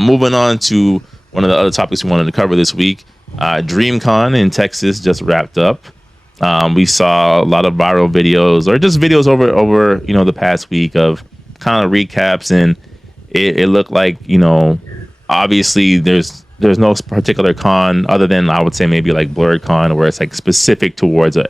Moving on to one of the other topics we wanted to cover this week. Dreamcon in Texas just wrapped up. We saw a lot of viral videos, or just videos over the past week of kind of recaps, and it looked like, obviously there's no particular con other than, I would say, maybe like Blurred Con, where it's like specific towards an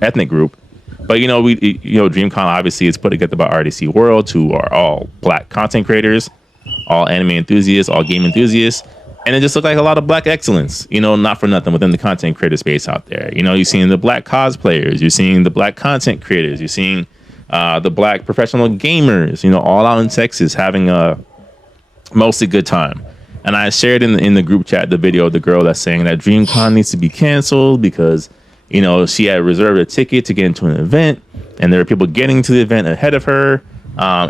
ethnic group. But Dreamcon obviously is put together by RDC World, who are all Black content creators, all anime enthusiasts, all game enthusiasts. And it just looked like a lot of Black excellence, not for nothing, within the content creator space out there. You're seeing the Black cosplayers, you're seeing the Black content creators, you're seeing the Black professional gamers, all out in Texas having a mostly good time. And I shared in the group chat the video of the girl that's saying that Dreamcon needs to be canceled because, she had reserved a ticket to get into an event, and there were people getting to the event ahead of her,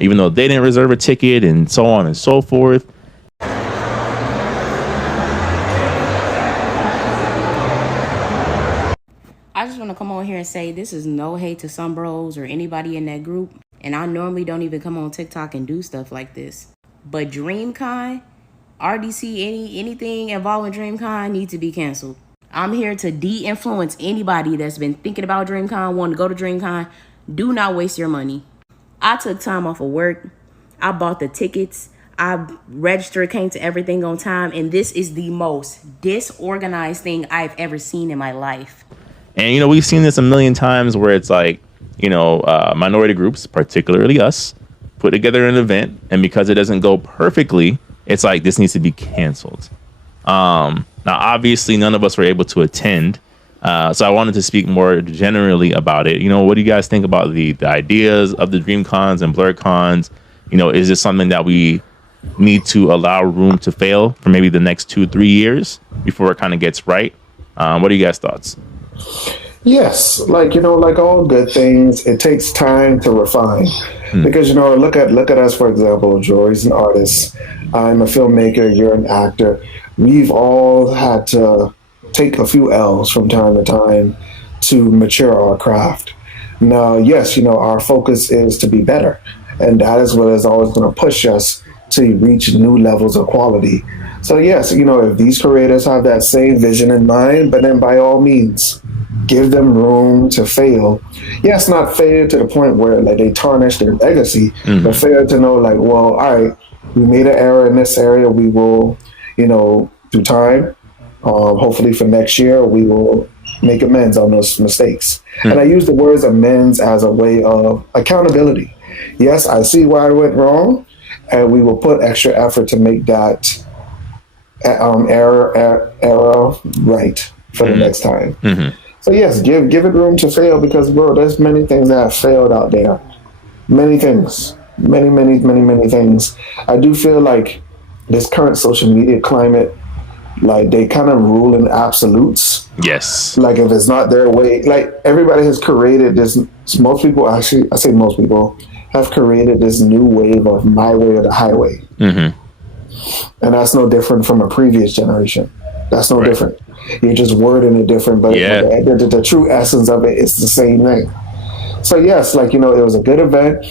even though they didn't reserve a ticket, and so on and so forth. I just want to come on here and say this is no hate to some bros or anybody in that group. And I normally don't even come on TikTok and do stuff like this. But Dreamcon, RDC, anything involving Dreamcon needs to be canceled. I'm here to de-influence anybody that's been thinking about Dreamcon, wanting to go to Dreamcon. Do not waste your money. I took time off of work. I bought the tickets. I registered, came to everything on time. And this is the most disorganized thing I've ever seen in my life. And, we've seen this a million times where it's like, minority groups, particularly us, put together an event. And because it doesn't go perfectly, it's like this needs to be canceled. Now, obviously, none of us were able to attend. So I wanted to speak more generally about it. What do you guys think about the ideas of the Dreamcons and Blurred Cons? Is this something that we need to allow room to fail for maybe the next 2-3 years before it kind of gets right? What are you guys' thoughts? Yes, like all good things, it takes time to refine. Because look at us, for example. Jory's an artist. I'm a filmmaker. You're an actor. We've all had to take a few L's from time to time to mature our craft. Now, yes, our focus is to be better, and that is what is always going to push us to reach new levels of quality. So yes, if these creators have that same vision in mind, but then by all means, give them room to fail. Yes, not fail to the point where like they tarnish their legacy, but fail to know like, well, all right, we made an error in this area. We will, through time, hopefully for next year, we will make amends on those mistakes. And I use the words amends as a way of accountability. Yes, I see why I went wrong, and we will put extra effort to make that error right for the next time. So yes, give it room to fail, because bro, there's many things that have failed out there. Many things. Many things. I do feel like this current social media climate, like they kind of rule in absolutes. Yes. Like if it's not their way, like everybody has created this, most people actually, I say most people, have created this new wave of my way or the highway. And that's no different from a previous generation. That's no different. You're just wording it different, but the true essence of it is the same thing. So yes, like, it was a good event.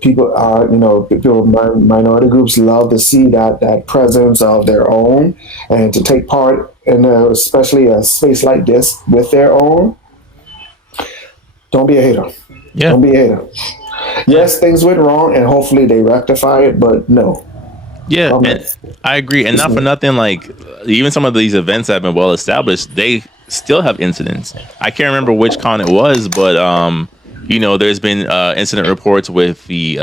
People are, minority groups love to see that presence of their own, and to take part in especially a space like this with their own. Don't be a hater. Yeah. Don't be a hater. Yes, things went wrong, and hopefully they rectify it, but no. Yeah, and I agree. And not for nothing, like, even some of these events that have been well established, they still have incidents. I can't remember which con it was, but there's been incident reports with the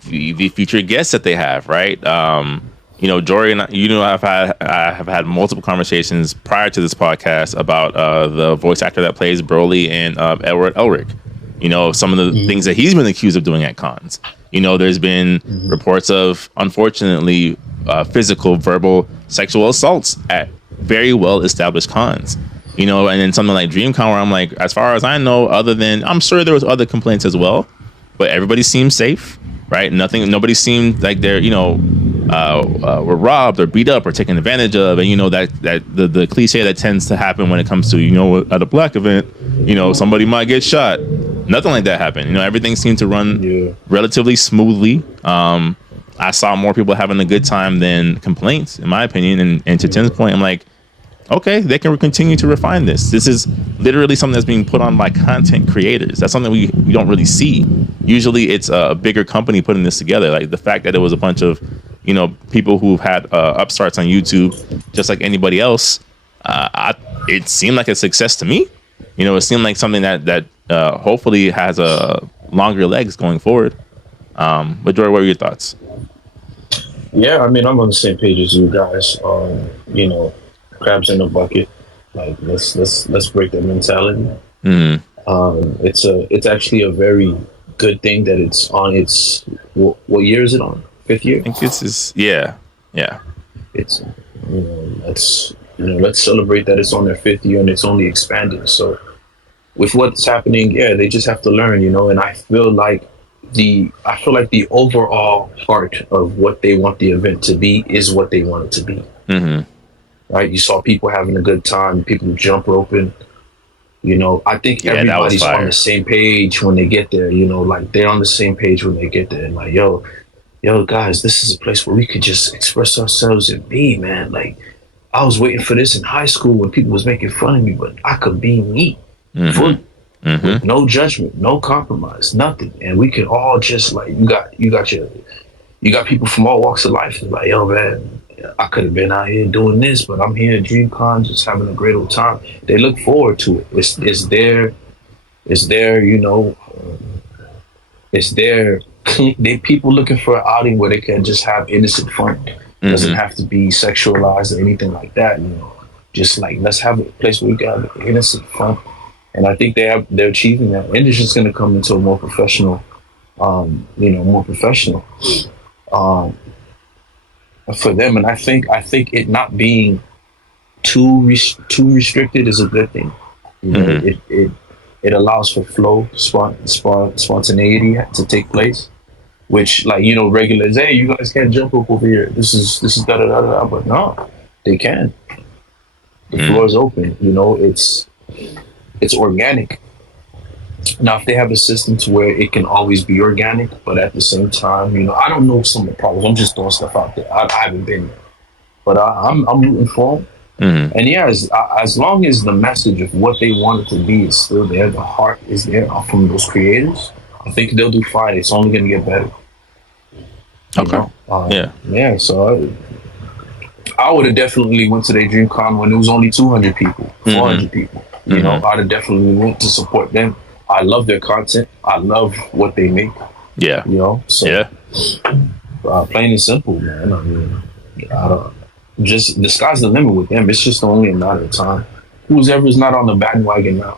featured guests that they have, right? Jory and I have had multiple conversations prior to this podcast about the voice actor that plays Broly and Edward Elric. Some of the things that he's been accused of doing at cons. There's been reports of, unfortunately, physical, verbal, sexual assaults at very well established cons. And then something like Dreamcon, where I'm like, as far as I know, other than, I'm sure there was other complaints as well, but everybody seemed safe, right? Nobody seemed like they're, were robbed or beat up or taken advantage of. And that the cliche that tends to happen when it comes to, at a Black event, somebody might get shot. Nothing like that happened. Everything seemed to run relatively smoothly. I saw more people having a good time than complaints, in my opinion. And to Tim's point, I'm like, okay, they can continue to refine this. This is literally something that's being put on by content creators. That's something we don't really see. Usually it's a bigger company putting this together. Like the fact that it was a bunch of, people who've had upstarts on YouTube, just like anybody else, it seemed like a success to me. It seemed like something that hopefully has a longer legs going forward. But Joy, what are your thoughts? Yeah, I mean, I'm on the same page as you guys. Crabs in a bucket. Like, let's break that mentality. It's actually a very good thing that it's on its. What year is it on? 5th year. I think this is yeah. It's let's celebrate that it's on their 5th year and it's only expanding. So with what's happening, they just have to learn, and I feel like the overall heart of what they want the event to be is what they want it to be. Right? You saw people having a good time, people jump roping. I think everybody's on the same page when they get there. Like they're on the same page when they get there. And like, yo, guys, this is a place where we could just express ourselves and be, man. Like, I was waiting for this in high school when people was making fun of me, but I could be me, fully, with no judgment, no compromise, nothing, and we could all just like you got people from all walks of life. Like, yo, man, I could have been out here doing this, but I'm here at DreamCon just having a great old time. They look forward to it. It's their they people looking for an outing where they can just have innocent fun. It doesn't have to be sexualized or anything like that. Just like, let's have a place where we can have innocent fun. And I think they're achieving that. And it's just going to come into a more professional, for them. And I think it not being too restricted is a good thing. It allows for flow, spontaneity to take place, which, like, regulars, hey, you guys can't jump up over here. This is da da da da. But no, they can. The floor is open. It's organic. Now, if they have a system to where it can always be organic, but at the same time, I don't know some of the problems. I'm just throwing stuff out there. I haven't been there, but I'm rooting for them. And as long as the message of what they want it to be is still there, the heart is there from those creators, I think they'll do fine. It's only going to get better. Okay. Yeah. So I would have definitely went to their DreamCon when it was only 200 people, 400 people. I'd have definitely went to support them. I love their content. I love what they make. Yeah. So plain and simple, man. I mean, just the sky's the limit with them. It's just only a matter of time. Whoever's not on the bandwagon now,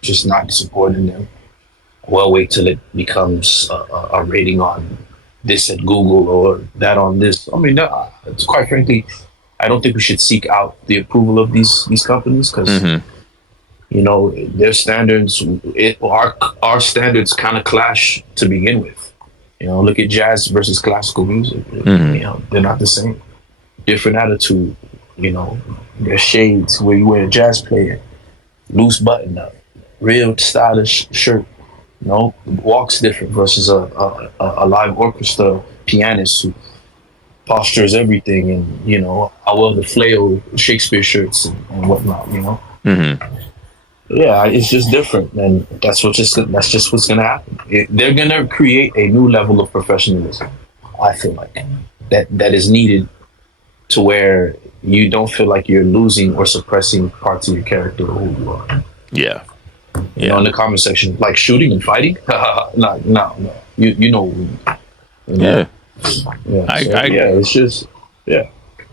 just not supporting them, well, wait till it becomes a rating on this at Google or that on this. I mean, quite frankly, I don't think we should seek out the approval of these companies because, their standards, our standards kind of clash to begin with. Look at jazz versus classical music. They're not the same. Different attitude. There's shades where you wear a jazz player, loose button up, real stylish shirt. Walks different versus a live orchestra pianist who postures everything, and I wear the flail Shakespeare shirts and whatnot. Yeah, it's just different, and that's just what's gonna happen. They're gonna create a new level of professionalism. I feel like that is needed to where you don't feel like you're losing or suppressing parts of your character or who you are. Yeah. In the comment section, like shooting and fighting. No. Yeah. It's just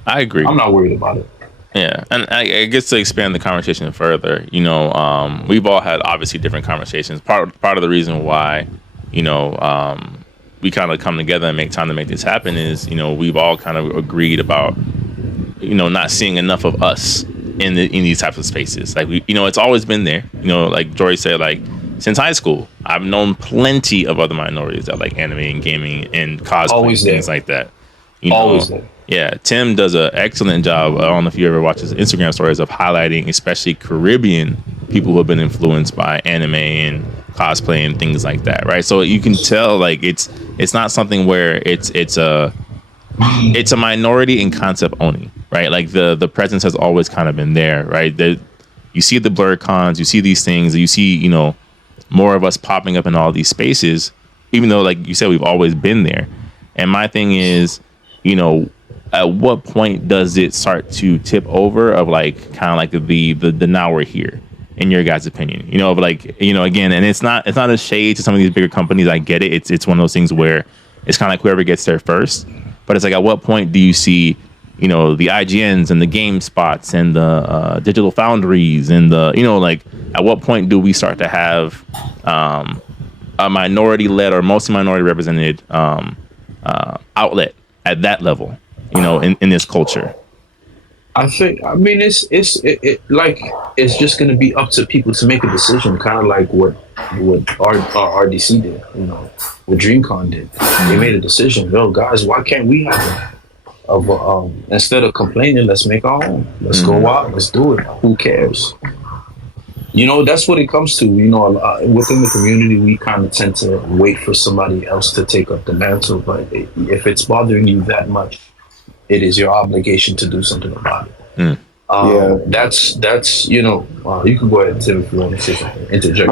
I agree. I'm not worried about it. Yeah, and I guess to expand the conversation further, we've all had obviously different conversations. Part of the reason why, we kind of come together and make time to make this happen is, we've all kind of agreed about, not seeing enough of us in these types of spaces. Like it's always been there. Like Jory said, like since high school, I've known plenty of other minorities that like anime and gaming and cosplay and things like that. Always there. Yeah, Tim does an excellent job. I don't know if you ever watch his Instagram stories of highlighting, especially Caribbean people who have been influenced by anime and cosplay and things like that, right? So you can tell like it's not something where it's a minority in concept only, right? Like the presence has always kind of been there, right? You see the blur cons, you see these things, you see, you know, more of us popping up in all these spaces, even though, like you said, we've always been there. And my thing is, you know, at what point does it start to tip over of like kind of like the now we're here, in your guys' opinion? You know, of like, you know, again, and it's not a shade to some of these bigger companies. I get it. It's one of those things where it's kind of like whoever gets there first. But it's like, at what point do you see, you know, the IGNs and the GameSpots and the Digital Foundries and the, you know, like, at what point do we start to have a minority-led or mostly minority-represented outlet at that level, you know, in this culture? I mean, it's like, it's just going to be up to people to make a decision, kind of like what RDC did, you know, what Dreamcon did. They made a decision. Yo, guys, why can't we have instead of complaining, let's make our own. Let's go out. Let's do it. Who cares? You know, that's what it comes to. You know, within the community, we kind of tend to wait for somebody else to take up the mantle. But if it's bothering you that much, it is your obligation to do something about it. That's you know, you can go ahead, Tim, if you want to say something. Interject.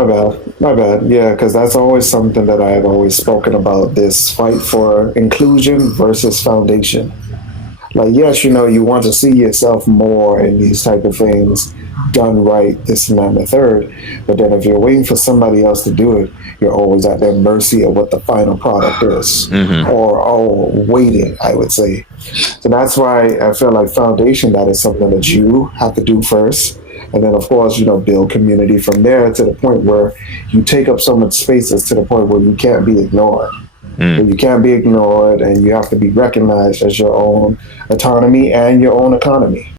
My bad. Yeah, because that's always something that I have always spoken about, this fight for inclusion versus foundation. Like, yes, you know, you want to see yourself more in these type of things done right, this and that and the third. But then if you're waiting for somebody else to do it, you're always at their mercy of what the final product is, or waiting, I would say. So that's why I feel like foundation, that is something that you have to do first. And then, of course, you know, build community from there to the point where you take up so much spaces to the point where you can't be ignored. You can't be ignored, and you have to be recognized as your own autonomy and your own economy.